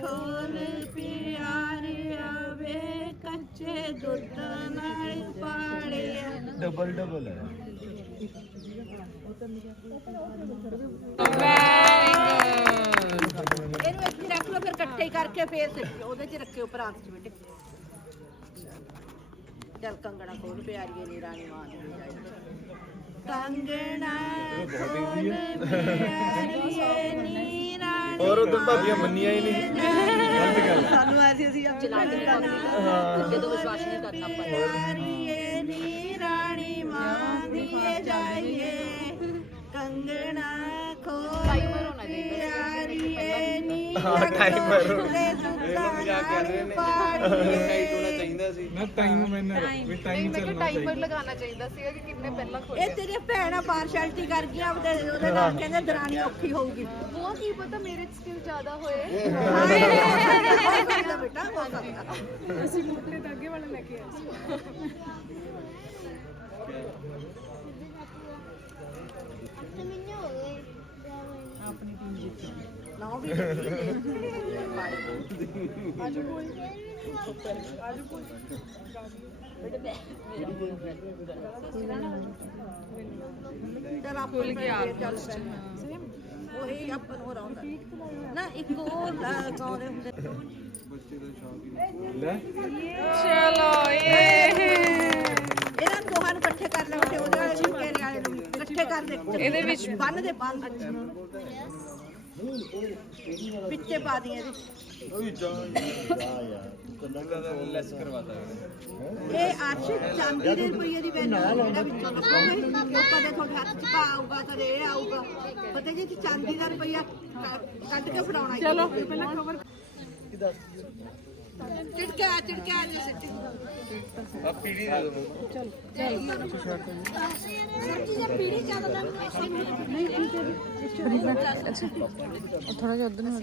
ਖੋਲ ਪਿਆਰਿਆ ਵੇ ਕੱਚੇ ਦੁੱਧ ਨਾਲ ਪਾਲਿਆ। ਡਬਲ ਡਬਲ ਹੈ। ਇਹਨੂੰ ਇੱਥੇ ਰੱਖ ਲਓ ਫਿਰ ਇਕੱਠੇ ਹੀ ਕਰਕੇ ਫੇਰ ਸਿੱਟੋ ਉਹਦੇ 'ਚ ਰੱਖਿਓ ਪ੍ਰਾਂਤ 'ਚ ਬੇਟੇ ਚੱਲ ਕੰਗਣਾ ਖੋਲ ਪਿਆਰੀਏ ਨੀ ਰਾਣੀ ਮਾਂ ਦੀ ਜਾਈ ਕੰਗਣਾ ਖੋਲ ਪਿਆਰੀਏ ਨੀ ਰਾਣੀ ਔਰ ਉਦੋਂ ਭਾਬੀਆਂ ਮੰਨੀਆਂ ਹੀ ਨਹੀਂ। ਗਲਤ ਗੱਲ ਹੈ। ਸਾਨੂੰ ਐਸੀ ਅਸੀਂ ਚਲਾ ਕੇ ਹਾਂ ਜਦੋਂ ਵਿਸ਼ਵਾਸ ਨਹੀਂ। ਕਰਨਾ ਆਪਾਂ ਪਿਆਰੀਏ ਨੀ ਰਾਣੀ ਮਾਂ ਦੀ ਜਾਈਏ ਕੰਗਣਾ ਖੋਲ ਟਾਈਮਰ ਹੋਣਾ ਚਾਹੀਦਾ ਪਿਆਰੀਏ ਨੀ ਹਾਂ, ਟਾਈਮਰ। ਇਹ ਮਜ਼ਾਕ ਕਰ ਰਹੇ ਨੇ ਟਾਈਟ ਹੋਣਾ ਚਾਹੀਦਾ ਸੀ। ਨਾ ਟਾਈਮ ਮੈਨਰ ਵੀ ਟਾਈਮ ਚੱਲਣਾ ਟਾਈਮਰ ਚਾਹੀਦਾ। ਲਗਾਉਣਾ ਚਾਹੀਦਾ ਸੀਗਾ ਕਿ ਕਿੰਨੇ ਪਹਿਲਾਂ ਇਹ ਖੋਲੇ ਤੇਰੀ ਭੈਣਾ ਪਾਰਸ਼ੈਲਿਟੀ ਕਰ ਗਈਆਂ ਉਹਦੇ ਉਹਦੇ ਨਾਲ ਕਹਿੰਦੇ ਦਰਾਣੀ ਔਖੀ ਹੋਊਗੀ। ਉਹ ਕੀ ਪਤਾ ਮੇਰੇ ਚ ਸਕਿੱਲ ਜ਼ਿਆਦਾ ਹੋਏ? ਹੋ। ਬੇਟਾ ਹੋ ਸਕਦਾ। ਅਸੀਂ ਮੋਟੇ ਧਾਗੇ ਵਾਲਾ ਲੈ ਕੇ ਆਏ ਸੀ। ਨਾ ਵੀ ਚਲ ਪੈਣਾ ਉਹੀ ਆਪਾਂ ਨੂੰ ਰੌਂਦਾ ਨਾ ਇੱਕ ਉਹ ਗਾਉਂਦੇ ਹੁੰਦੇ ਲੈ। ਚਲੋ ਇਹ ਇਹਨਾਂ ਦੋਹਾਂ ਨੂੰ ਇਕੱਠੇ ਕਰ ਲੈ ਤੇ ਉਹਦੇ ਵਾਲੇ ਨੂੰ ਤੇਰੇ ਵਾਲੇ ਨੂੰ ਇਕੱਠੇ ਕਰ ਦੇ ਇਹਦੇ ਵਿੱਚ ਬੰਨ ਦੇ ਬੰਨ। ਪਿੱਛੇ ਪਾ ਦੀ ਇਹਦੇ। ਓਏ ਜਾ ਯਾਰ ਲੈਸ ਕਰਵਾਤਾ ਇਹ ਅੱਠ ਚਾਂਦੀ ਦੇ ਰੁਪਈਏ ਦੀ ਵੈਲਿਊ ਜਿਹੜਾ ਵਿੱਚੋਂ ਦੱਸੋਗੇ ਉਹ ਕਦੇ ਤੁਹਾਡੇ ਹੱਥ 'ਚ ਆਊਗਾ ਕਦੇ ਇਹ ਆਊਗਾ। ਪਤਾ ਜੀ, ਚਾਂਦੀ ਦਾ ਰੁਪਈਆ ਕੱਢ ਕੇ ਫੜਾਉਣਾ ਚਲੋ, ਪਹਿਲਾਂ ਖਬਰ ਚਿੜਕਿਆ ਚਿੜਕਿਆ ਜੇ ਸਿੱਟੀ ਆ ਪੀੜੀ ਦੇ ਦੋ ਸੱਚੀ ਜੇ ਪੀੜੀ ਜ਼ਿਆਦਾ ਨਹੀਂ ਠੀਕ ਹੈ ਥੋੜਾ ਜਿਹਾ ਉਧਰ ਨੂੰ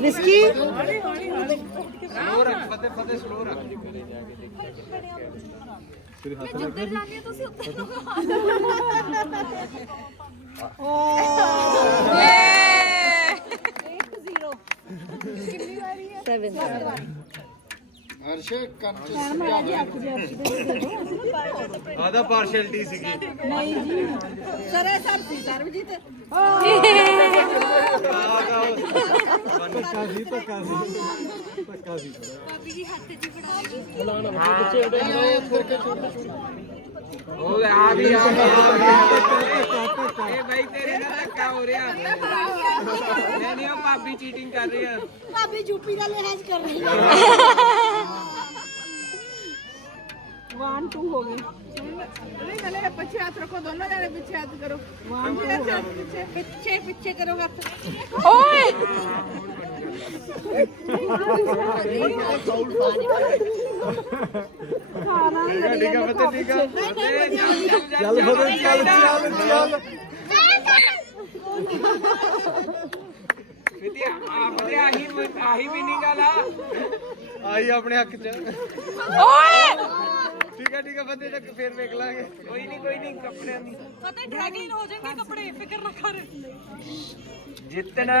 ਵਿਸਕੀ? ਸਲੋ ਰੱਖ ਫਤੇ ਫਤੇ ਸਲੋ ਰੱਖ। ਜਿੱਧਰ ਜਾਂਦੀ ਤੁਸੀਂ ਉੱਧਰ ਨੂੰ ਆਦਾ ਪਾਰਸ਼ੈਲਿਟੀ ਸੀਗੀ। ਸਰੇ ਸਰ ਸੀ ਸਰਬਜੀਤ। ਧੱਕਾ ਸੀ ਧੱਕਾ ਸੀ। ਧੱਕਾ ਸੀ। ਉਹ ਆ ਵੀ ਆ ਇਹ ਬਾਈ ਤੇਰੇ ਨਾਲ ਧੱਕਾ ਹੋ ਰਿਹਾ ਨਹੀਂ ਨਹੀਂ ਉਹ ਭਾਬੀ ਚੀਟਿੰਗ ਕਰ ਰਹੀ ਆ ਭਾਬੀ ਯੂਪੀ ਦਾ ਲਿਹਾਜ਼ ਕਰ ਰਹੀ ਹੈ 1 2 ਹੋ ਗਈ ਨਹੀਂ ਪਹਿਲੇ ਪਿੱਛੇ ਹੱਥ ਰੱਖੋ ਦੋਨੋਂ ਜਣੇ ਪਿੱਛੇ ਹੱਥ ਕਰੋ 1 ਪਿੱਛੇ ਪਿੱਛੇ ਪਿੱਛੇ ਕਰੋ ਹੱਥ ਓਏ ਠੀਕ ਆ ਫਤੇ ਠੀਕ ਆ? ਚੱਲ ਫਤੇ ਚੱਲ ਚੱਲ ਚੱਲ ਫਤੇ ਆਪਦੇ ਆਹੀ ਆਹੀ ਮੀਨਿੰਗ ਆ। ਲਾ ਆਈ ਆਪਣੇ ਹੱਕ ਚ। ਓਏ! ਠੀਕ ਆ ਠੀਕ ਆ ਫਤੇ ਤੱਕ ਫੇਰ ਵੇਖ ਲਾਂਗੇ। ਕੋਈ ਨਹੀਂ ਕੋਈ ਨਹੀਂ ਕੱਪੜਿਆਂ ਦੀ। ਪਤਾ ਡਰੈਗਿੰਗ ਹੋ ਜਾਣਗੇ ਕੱਪੜੇ ਫਿਕਰ ਨਾ ਕਰ। ਜਿੱਤਣਾ।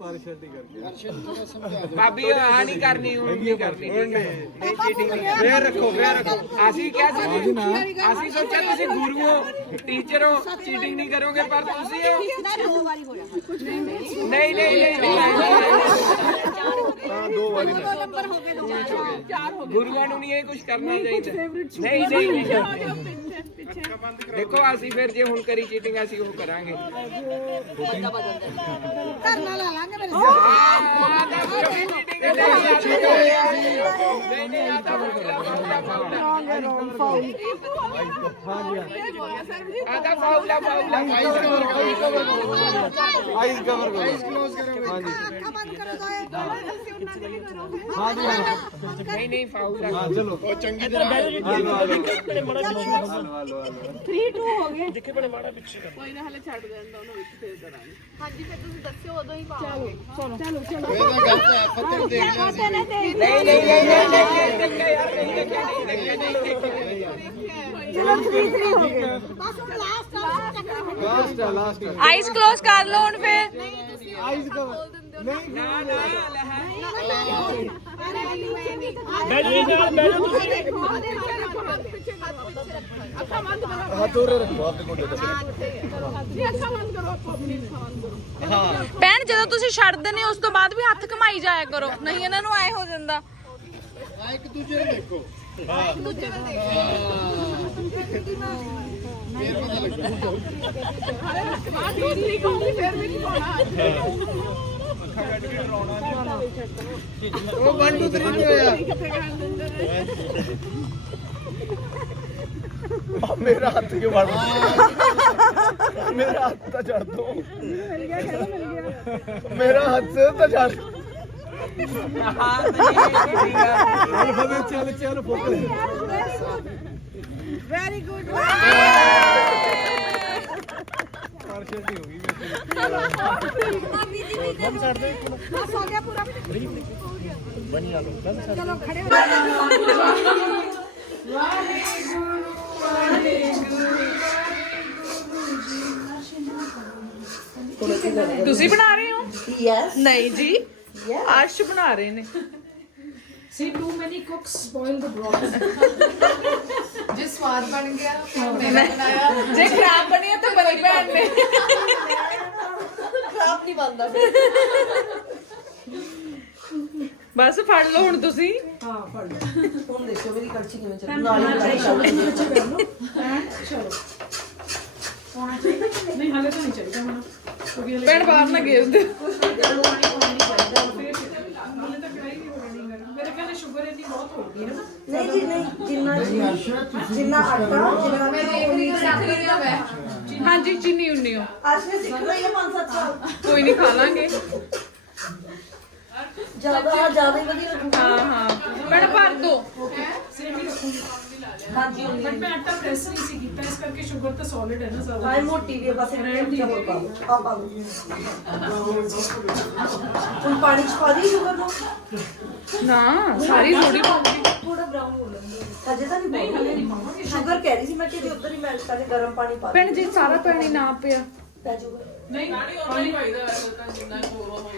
ਪਾਰਸ਼ੈਲਿਟੀ ਕਰਕੇ। ਭਾਬੀ ਆ ਨਹੀਂ ਕਰਨੀ ਉਹ ਨਹੀਂ ਕਰਨੀ। ਨਹੀਂ। ਚੀਟਿੰਗ ਫੇਰ ਰੱਖੋ ਫੇਰ ਰੱਖੋ। ਅਸੀਂ ਕਿਹਾ ਸੀ ਅਸੀਂ ਸੋਚਿਆ ਤੁਸੀਂ ਗੁਰੂ ਹੋ ਟੀਚਰ ਹੋ ਚੀਟਿੰਗ ਨਹੀਂ ਕਰੋਗੇ ਪਰ ਤੁਸੀਂ ਹੋ। ਨਹੀਂ ਨਹੀਂ ਨਹੀਂ ਦੋ ਵਾਰੀ ਦੋ ਨੰਬਰ ਹੋ ਗਏ ਦੋ ਚਾਰ ਹੋ ਗੁਰੂਆਂ ਨੂੰ ਨਹੀਂ ਇਹ ਕੁਝ ਕਰਨਾ ਚਾਹੀਦਾ। ਨਹੀਂ ਨਹੀਂ ਨਹੀਂ। ਦੇਖੋ ਅਸੀਂ ਫਿਰ ਜੇ ਹੁਣ ਕਰੀ ਚੀਟਿੰਗ ਅਸੀਂ ਉਹ ਕਰਾਂਗੇ। ਧਰਨਾ ਲਾ ਲਾਂਗੇ ਮੇਰੇ ਹਾਂ ਤਾਂ ਕभी cheating ਨਹੀਂ ਨਹੀਂ ਨਹੀਂ ਆ ਤਾਂ ਆ ਤਾਂ ਫਾਉਲਾ ਫਾਉਲਾ ਆਈਜ਼ ਕਵਰ ਕਰੋ ਹਾਂਜੀ। ਅੱਖਾਂ ਬੰਦ ਕਰੋ ਦੋਏ ਅਸੀਂ ਉਹਨਾਂ ਦੇ ਨਹੀਂ ਕਰੋਗੇ ਹਾਂਜੀ ਹਾਂ। ਨਹੀਂ ਨਹੀਂ ਫਾਉਲ ਹਾਂ। ਚਲੋ। ਉਹ ਚੰਗੀ ਤਰ੍ਹਾਂ ਹਾਲੋ ਹਾਲੋ ਹਾਲੋ ਹਾਲੋ 3 2 ਹੋ ਗਏ ਹਾਂਜੀ ਫਿਰ ਤੁਸੀਂ ਦੱਸਿਓ ਉਦੋਂ ਹੀ ਪਾਵਾਂਗੇ ਨਹੀਂ ਨਹੀਂ ਨਹੀਂ ਨਹੀਂ ਨਹੀਂ ਦੇਖਿਆ ਯਾਰ ਨਹੀਂ ਦੇਖਿਆ ਨਹੀਂ ਦੇਖਿਆ ਨਹੀਂ ਚਲੋ 3 3 ਹੋ ਗਏ ਬਸ ਹੁਣ ਲਾਸਟ ਲਾਸਟ ਲਾਸਟ ਹੈ ਹੈ ਆਈਜ਼ ਕਲੋਜ਼ ਕਰ ਲਓ ਹੁਣ ਫਿਰ ਆਈਜ਼ ਕਵਰ ਨਹੀਂ ਨਾ ਨਾ ਲੈ ਹੱਥ ਉਰੇ ਰੱਖੋ ਆਪਣੇ ਕੋਲ ਭੈਣ ਜਦੋਂ ਤੁਸੀਂ ਛੱਡ ਦਿੰਦੇ ਹੋ ਉਸ ਤੋਂ ਬਾਅਦ ਵੀ ਹੱਥ ਘਮਾਈ ਜਾਇਆ ਕਰੋ। ਨਹੀਂ ਇਹਨਾਂ ਨੂੰ ਐ ਹੋ ਜਾਂਦਾ। ਇੱਕ ਦੂਜੇ ਨੂੰ ਦੇਖੋ। ਉਹ 1 2 3 ਨਹੀਂ ਹੋਇਆ ਆ ਮੇਰਾ ਹੱਥ ਕਿਉਂ ਵੜ ਮੇਰਾ ਹੱਥ ਤਾਂ ਛੱਡ ਦੋ ਮਿਲ ਗਿਆ ਮਿਲ ਗਿਆ ਮੇਰਾ ਹੱਥ ਤਾਂ ਛੱਡ ਚੱਲ ਚੱਲ ਚੱਲ ਫੋਕਸ ਵੈਰੀ ਗੁੱਡ ਪਾਰਸ਼ਲ ਦੀ ਹੋ ਗਈ। ਬਸ ਹੋ ਗਿਆ ਪੂਰਾ ਚਲੋ ਖੜੇ ਹੋ ਤੁਸੀਂ ਬਣਾ ਰਹੇ ਹੋ ਯੈਸ ਨਹੀਂ ਜੀ ਅਰਸ਼ ਬਣਾ ਰਹੇ ਨੇ See, too many cooks spoil the broth. ਜੇ ਸਵਾਦ ਬਣ ਗਿਆ ਫਿਰ ਮੇਰਾ ਬਣਾਇਆ ਜੇ ਖਰਾਬ ਬਣੀ ਹੈ ਤਾਂ ਬਣੀ ਭੈਣ ਨੇ ਖਰਾਬ ਨਹੀਂ ਬੰਦਾ ਬਸ ਫੜ ਲਓ ਹੁਣ ਤੁਸੀਂ। ਹਾਂ ਫੜ ਲਓ। ਹੁਣ ਦੇਖੋ ਮੇਰੀ ਕੜਛੀ ਕਿਵੇਂ ਚੱਲ। ਨਹੀਂ ਹਲੇ ਤਾਂ ਨਹੀਂ ਚਾਹੀਦਾ ਹੁਣ। ਕਿਉਂਕਿ ਹਲੇ ਭੈਣ ਬਾਹਰ ਨਾ ਗੇਰ ਦੇ ਹਲੇ ਤਾਂ ਕੜਾਈ ਨਹੀਂ ਹੋਣੀ ਗਰਮ। ਮੇਰੇ ਕਹਿੰਦੇ ਸ਼ੂਗਰ ਇੰਨੀ ਬਹੁਤ ਹੋ ਗਈ ਹੈ ਨਾ। ਨਹੀਂ ਜੀ ਨਹੀਂ। ਜਿੰਨਾ ਜਿੰਨਾ ਆਟਾ ਜਿੰਨਾ ਮੈਂ ਦੇਖ ਰਹੀ ਹਾਂ ਹਾਂਜੀ ਚੀਨੀ ਉੰਨੀ ਹੋ। ਆਸ਼ਨੇ ਸਿੱਖ ਲਈ ਹੈ 5-7 ਸਾਲ ਕੋਈ ਨਹੀਂ ਖਾ ਲਾਂਗੇ। ਜ਼ਿਆਦਾ ਜ਼ਿਆਦਾ ਹੀ ਵਧੀਆ ਲੱਗੂ। ਹਾਂ ਹਾਂ। ਭੈਣ ਭਰ ਦੋ। ਸੇਮ ਹੀ ਰੱਖੂੰਗੀ ਹਾਂਜੀ ਬਟ ਮੈਂ ਆਟਾ ਪ੍ਰੈਸ ਨਹੀਂ ਸੀ ਕੀਤਾ ਇਸ ਕਰਕੇ ਸ਼ੂਗਰ ਤਾਂ ਸੋਲਿਡ ਹੈ ਨਾ ਸਾਰਾ ਆਏ ਮੋਟੀ ਵੀ ਹੈ, ਬਸ ਇੱਕ ਚਮਚਾ ਹੋਰ ਪਾ ਦਿਓ ਆ ਪਾ ਦਿਓ ਹੁਣ ਪਾਣੀ ਚ ਪਾ ਦੀ ਸ਼ੂਗਰ ਨੂੰ? ਨਾ ਸਾਰੀ ਥੋੜੀ ਥੋੜਾ ਬਰਾਊਨ ਹੋ ਲੈਂਦੇ ਅਜੇ ਤਾਂ ਨਹੀਂ ਹਲੇ ਨਹੀਂ ਪਾਵਾਂਗੇ ਸ਼ੂਗਰ ਕਹਿ ਰਹੀ ਸੀ ਮੈਂ ਕਿ ਇਹਦੇ ਉੱਧਰ ਹੀ ਮੈਲਟ ਕਰਕੇ ਗਰਮ ਪਾਣੀ ਪਾ ਭੈਣ ਜੀ ਸਾਰਾ ਪਾਣੀ ਨਾ ਪਿਆ। ਪੈ ਜਾਊਗਾ। ਨਹੀਂ ਪਾਣੀ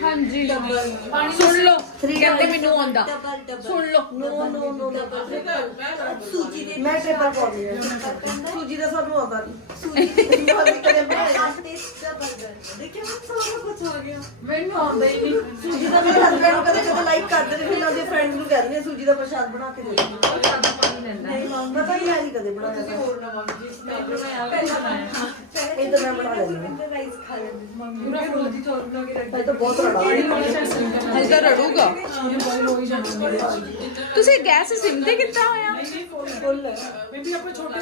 ਹਾਂਜੀ ਸੁਣ ਲਓ ਕਹਿੰਦੇ ਮੈਨੂੰ ਆਉਂਦਾ। ਸੁਣ ਲਓ। ਨੋ ਨੋ ਨੋ ਸੂਜੀ ਦੀ ਮੈਂ ਟ੍ਰਿਪਲ ਪਾਉਂਦੀ ਹਾਂ ਸੂਜੀ ਦਾ ਸਾਨੂੰ ਆਉਂਦਾ ਨਹੀਂ। ਸੂਜੀ ਦੀ ਕਦੇ ਬਣਾਇਆ ਦੇਖਿਆ ਮੈਂ ਸਾਰਾ ਕੁਝ ਆ ਗਿਆ। ਮੈਨੂੰ ਆਉਂਦਾ ਹੀ ਨਹੀਂ। ਸੂਜੀ ਦਾ ਮੇਰੇ ਹਸਬੰਡ ਨੂੰ ਕਦੇ ਕਦੇ ਲਾਈਕ ਕਰਦੇ ਨੇ ਫਿਰ ਉਹਦੇ ਫਰੈਂਡ ਨੂੰ ਕਹਿੰਦੇ ਨੇ ਸੂਜੀ ਦਾ ਪ੍ਰਸ਼ਾਦ ਬਣਾ ਕੇ ਦੇ ਨਹੀਂ ਮੰਗਦਾ ਤਾਂ ਨਹੀਂ ਕਦੇ ਬਣਾਇਆ। ਤਾਂ ਹੋਰ ਨਾ ਇਹ ਤਾਂ ਮੈਂ ਬਣਾ ਲੈਂਦੀ ਹਾਂ। ਰਾਈਸ ਖਾ ਲੈਂਦੀ ਪੂਰਾ ਫਰੋਜੀ ਚੌਲ ਬਣਾ ਕੇ ਰੱਖ ਇਹ ਤਾਂ ਬਹੁਤ ਰੜਾ ਹਜੇ ਰੜੂਗਾ ਬੋਇਲ ਹੋ ਹੀ ਜਾਣਾ ਮੇਰੇ ਤੁਸੀਂ ਗੈਸ ਸਿਮ ਤੇ ਕੀਤਾ ਹੋਇਆ ਫੁੱਲ ਬੇਬੀ ਆਪਾਂ ਛੋਟੇ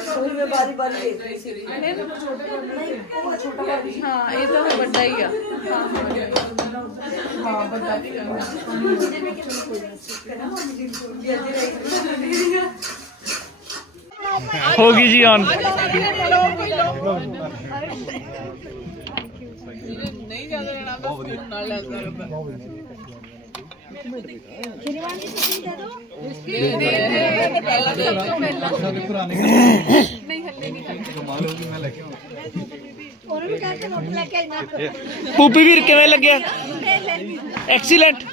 ਉਹੀ ਮੈਂ ਬਾਰੀ ਬਾਰੀ ਦੇਖ ਰਹੀ ਸੀ ਨਹੀਂ ਛੋਟੇ ਕਰ ਨਹੀਂ ਉਹ ਛੋਟਾ ਬਾਰੀ ਹਾਂ ਇਹ ਤਾਂ ਫਿਰ ਵੱਡਾ ਹੀ ਆ ਹਾਂ ਵੱਡਾ ਹੋ ਗਈ ਜੀ ਔਨ ਉਹਨੂੰ ਵੀ ਕਹਿ ਕੇ ਨੋਟ ਲੈ ਕੇ ਆਈਨਾ ਪੂਪੀ ਵੀਰ ਕਿਵੇਂ ਲੱਗਿਆ? ਐਕਸੀਲੈਂਟ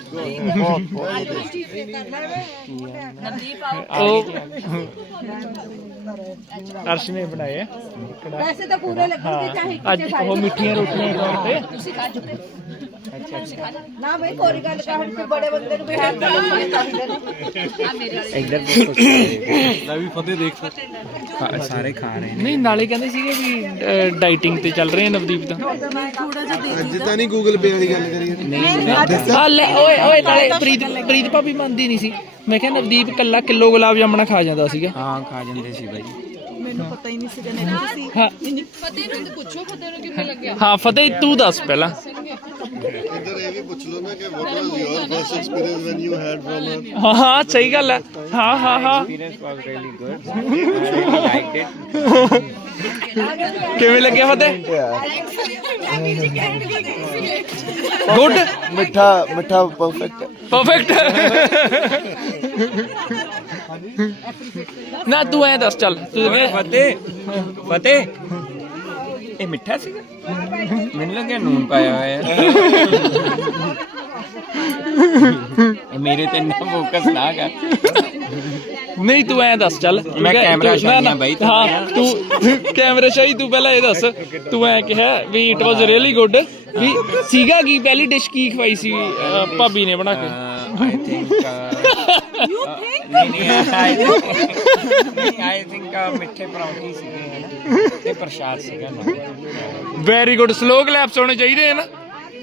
ਉਹ ਅਰਸ਼ ਨੇ ਬਣਾਏ ਆ। ਵੈਸੇ ਤਾਂ ਪੂਰੇ ਲੱਗਣਗੇ ਚਾਹੇ ਅੱਜ ਉਹ ਮਿੱਠੀਆਂ ਰੋਟੀਆਂ ਖਵਾਏ ਤੇ। ਨਾ ਬਈ ਕੋਈ ਗੱਲ ਕਰ ਹੁਣ ਕੋਈ ਬੜੇ ਬੰਦੇ ਨੂੰ ਬਿਹਾਰ ਦਾ ਚਾਹੀਦੇ ਨੇ। ਇੱਧਰ ਦੇਖੋ। ਲੈ ਵੀ ਫਤਿਹ ਦੇਖ ਸਾਰੇ ਖਾ ਰਹੇ ਨੇ। ਨਹੀਂ ਨਾਲੇ ਕਹਿੰਦੇ ਸੀਗੇ ਵੀ ਡਾਈਟਿੰਗ ਤੇ ਚੱਲ ਰਹੇ ਆ ਨਵਦੀਪ ਦਾ ਅੱਜ ਤਾਂ ਨਹੀਂ ਗੂਗਲ ਪੇ ਵਾਲੀ ਗੱਲ ਕਰੀ ਆ ਲੈ ਓਏ ਓਏ ਨਾਲੇ ਪ੍ਰੀਤ ਪ੍ਰੀਤ ਭਾਬੀ ਮੰਨਦੀ ਨਹੀਂ ਸੀ। ਮੈਂ ਕਿਹਾ ਨਵਦੀਪ ਕੱਲਾ ਕਿਲੋ ਗੁਲਾਬ ਜਾਮਣਾ ਖਾ ਜਾਂਦਾ ਸੀਗਾ। ਹਾਂ ਖਾ ਜਾਂਦੇ ਸੀ ਬਾਈ। ਮੈਨੂੰ ਪਤਾ ਹੀ ਨਹੀਂ ਸੀ ਜਨੇ ਤੁਸੀਂ ਹਾਂ। ਫਤਿਹ ਨੂੰ ਤਾਂ ਪੁੱਛੋ ਫਤਿਹ ਨੂੰ ਕਿਵੇਂ ਲੱਗਿਆ? ਹਾਂ ਫਤਿਹ ਤੂੰ ਦੱਸ ਪਹਿਲਾਂ। ਇੱਧਰ ਇਹ ਵੀ ਪੁੱਛ ਲਓ ਨਾ ਕਿ ਹਾਂ ਹਾਂ ਸਹੀ ਗੱਲ ਹੈ ਹਾਂ ਹਾਂ ਹਾਂ. ਕਿਵੇਂ ਲੱਗਿਆ ਫਤਿਹ ਗੁੱਡ ਮਿੱਠਾ ਮਿੱਠਾ ਪਰਫੈਕਟ ਪਰਫੈਕਟ ਨਾ ਤੂੰ ਐ ਦੱਸ ਚੱਲ ਤੂੰ ਫਤਿਹ ਫਤਿਹ ਇਹ ਮਿੱਠਾ ਸੀਗਾ? ਮੈਨੂੰ ਲੱਗਿਆ ਨੂਨ ਪਾਇਆ ਹੋਇਆ ਹੈ। ਮੇਰੇ ਤੇ ਨਾ ਫੋਕਸ ਨਾ ਕਰ। ਨਹੀਂ ਤੂੰ ਐ ਦੱਸ ਚੱਲ। ਮੈਂ ਠੀਕ ਹੈ? ਕੈਮਰਾ ਤੂੰ- ਸ਼ਾਹੀ ਨਾ, ਬਾਈ, ਤੂੰ ਹਾਂ ਤੂੰ ਕੈਮਰਾ ਸ਼ਾਹੀ ਤੂੰ ਪਹਿਲਾਂ ਇਹ ਦੱਸ। ਤੂੰ ਐ ਕਿਹਾ ਵੀ ਇਟ ਵਾਸ ਰੀਅਲੀ ਗੁੱਡ ਵੀ ਸੀਗਾ ਕੀ? ਪਹਿਲੀ ਡਿਸ਼ ਕੀ ਖਵਾਈ ਸੀ? ਅਹ, ਭਾਬੀ ਨੇ ਬਣਾ ਕੇ। ਆਈ ਥਿੰਕ ਨਹੀਂ ਨਹੀਂ ਆਈ ਥਿੰਕ ਮਿੱਠੇ ਪਰੌਂਠੀ ਸੀਗੇ ਹੈ ਨਾ? ਤੇ ਪ੍ਰਸ਼ਾਦ ਸੀਗਾ ਨਾਲ। ਵੈਰੀ ਗੁੱਡ ਸਲੋ ਕਲੈਪਸ ਹੋਣੇ ਚਾਹੀਦੇ ਹਨ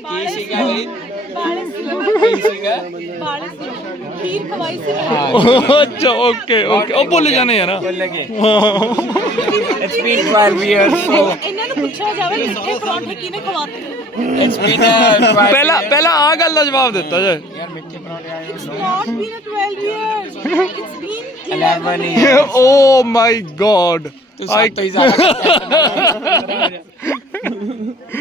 ਕੀ ਸੀਗਾ ਇਹ ਕੀ ਸੀਗਾ? ਖੀਰ ਖਵਾਈ ਸੀ। ਅੱਛਾ ਓਕੇ ਓਕੇ ਉਹ ਭੁੱਲ ਜਾਣੇ ਯਾਰ ਭੁੱਲ ਗਏ। ਇਟਸ ਬੀਨ 12 years so ਇਹਨਾਂ ਨੂੰ ਪੁੱਛਿਆ ਜਾਵੇ ਮਿੱਠੇ ਪਰੌਂਠੇ ਕਿਹਨੇ ਖਵਾਤੇ? 12 ਪਹਿਲਾਂ ਪਹਿਲਾਂ ਆ ਗੱਲ ਦਾ ਜਵਾਬ ਦਿੱਤਾ ਜੇ ਯਾਰ ਮਿੱਠੇ ਪਰੌਂਠੇ ਆਏ not been a 12 years. It's been 11 years. oh my god. I...